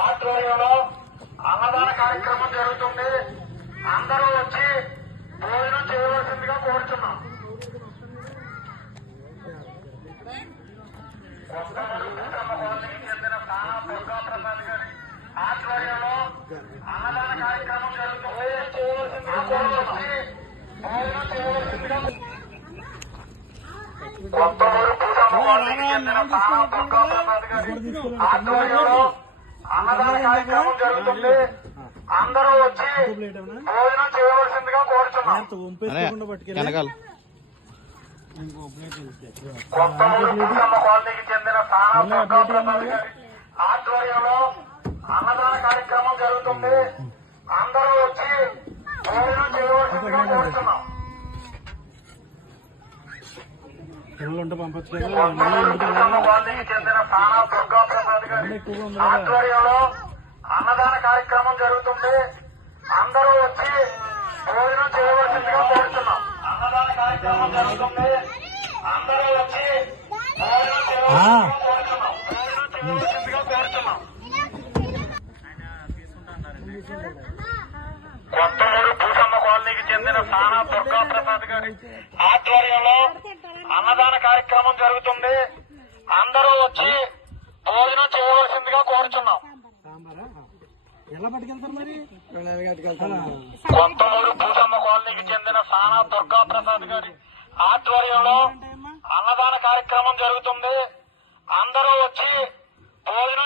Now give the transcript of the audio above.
ఆధ్వర్యంలో అన్నదాన కార్యక్రమం జరుగుతుంది. అందరూ వచ్చి భోజనం చేయవలసిందిగా కోరుతున్నాం. చెందిన సానా దుర్గా ప్రసాద్ గారి ఆధ్వర్యంలో అన్నదాన కార్యక్రమం జరుగుతుంది. చేయవలసిందిగా కోరుతున్నాం. భోజనం చేయవలసిందిగా కొత్తూరు భూసమ్మ కాలనీకి చెందిన సానా దుర్గా ప్రసాద్ గారి ఆధ్వర్యంలో అన్నదాన కార్యక్రమం జరుగుతుంది. అందరూ వచ్చి భోజనం చేయవలసిందిగా కోరుతున్నాం. కొత్తూరు భూసమ్మ కాలనీకి చెందిన సానా దుర్గా ప్రసాద్ గారి ఆధ్వర్యంలో అన్నదాన కార్యక్రమం జరుగుతుంది. అందరూ వచ్చి భోజనం చేయవలసిందిగా కోరుతున్నాం. కాలనీకి చెందిన సానా దుర్గా ప్రసాద్ గారి ఆధ్వర్యంలో అన్నదాన కార్యక్రమం జరుగుతుంది. అందరూ వచ్చి భోజనం చేయవలసిందిగా కోరుతున్నాం. అన్నదాన కార్యక్రమం జరుగుతుంది. అందరూ వచ్చి భోజనం చేయవలసిందిగా కోరుతున్నాం. కొత్తూరు భూసమ్మ కాలనీకి చెందిన సానా దుర్గా ప్రసాద్ గారి ఆధ్వర్యంలో అన్నదాన కార్యక్రమం జరుగుతుంది. అందరూ వచ్చి భోజనం చేయవలసిందిగా కోరుచున్నాం. కొత్తూరు భూసమ్మ కాలనీకి చెందిన సానా దుర్గా ప్రసాద్ గారి ఆధ్వర్యంలో అన్నదాన కార్యక్రమం జరుగుతుంది. అందరూ వచ్చి భోజనం